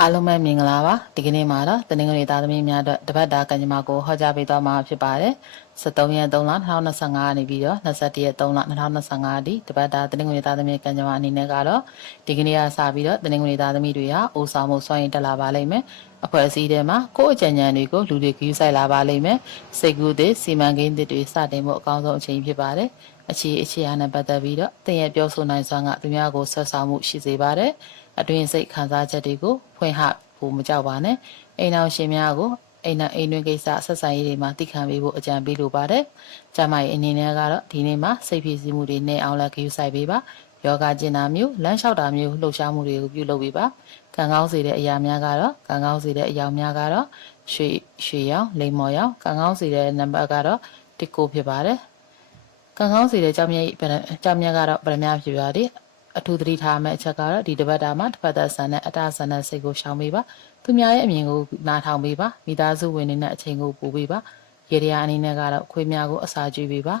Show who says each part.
Speaker 1: အားလုံးပဲမင်္ဂလာပါဒီကနေ့မှာတော့တနင်္ဂနွေသားသမီးများအတွက်တပတ်တာကံကြမ္မာကိုဟောကြားပေးသွားမှာဖြစ်ပါတယ်73ရက်3လ2025နေပြီးတော့21ရက်3လ2025ဒီတပတ်တာတနင်္ဂနွေသားသမီးကံကြမ္မာအနေနဲ့ကတော့ဒီကနေ့ကစပြီးတော့တနင်္ဂနွေသားသမီးတွေဟာအိုဆောင်မှုစွန့်ရင်တက်လာပါလိမ့်မယ် အဖွဲ့အစည်းထဲမှာကိုယ့်အကြံဉာဏ်တွေကိုလူတွေကြီးဆိုင်လာပါလိမ့်မယ်စိတ်ကူးသစ်စီမံကိန်းသစ်တွေစတင်ဖို့အကောင်းဆုံးအချိန်ဖြစ်ပါတယ်အခြေအခြေအားနဲ့ပတ်သက်ပြီးတော့တင်ရပြောဆိုနိုင်စွမ်းကသူများကိုဆွတ်ဆောင်မှုရှိစေပါတယ်အတွင်စိတ်ခံစားချက်တွေကိုဖွင့်ဟဖို့မကြောက်ပါနဲ့အိမ်အောင်ရှင်များကိုအိမ်နဲ့အိမ်တွင်းကိစ္စဆက်ဆံရေးတွေမှာတိခံပေးဖို့အကြံပေးလိုပါတယ်။ကျမရဲ့အနေနဲ့ကတော့ဒီနေ့မှာစိတ်ဖြစ်စီမှုတွေနဲ့အောင်လက်ဂရုစိုက်ပေးပါ။ ယောဂကျင်တာမျိုးလမ်းလျှောက်တာမျိုးလှုပ်ရှားမှုတွေကိုပြုလုပ်ပေးပါ။ကံကောင်းစေတဲ့အရာများကတော့ကံကောင်းစေတဲ့အရာများကတော့ရွှေရွှေရောင်လိမ္မော်ရောင်ကံကောင်းစေတဲ့နံပါတ်ကတော့တစ်ကိုဖြစ်ပါတယ်။ကံကောင်းစေတဲ့ကြောင်မြတ်ကြောင်မြတ်ကတော့ပရမများဖြစ်ပါတယ်။အထူးသတိထားမယ့်အချက်ကတော့ဒီတပတ်တာမှာတစ်ပတ်သက်ဆန်တဲ့အတဆန်တဲ့စိတ်ကိုရှောင်ပေးပါသူများရဲ့အမြင်ကိုနားထောင်ပေးပါမိသားစုဝင်တွေနဲ့အချိန်ကိုပို့ပေးပါရေရရာအနေနဲ့ကတော့ခွေးများကိုအစာကျွေးပေးပါ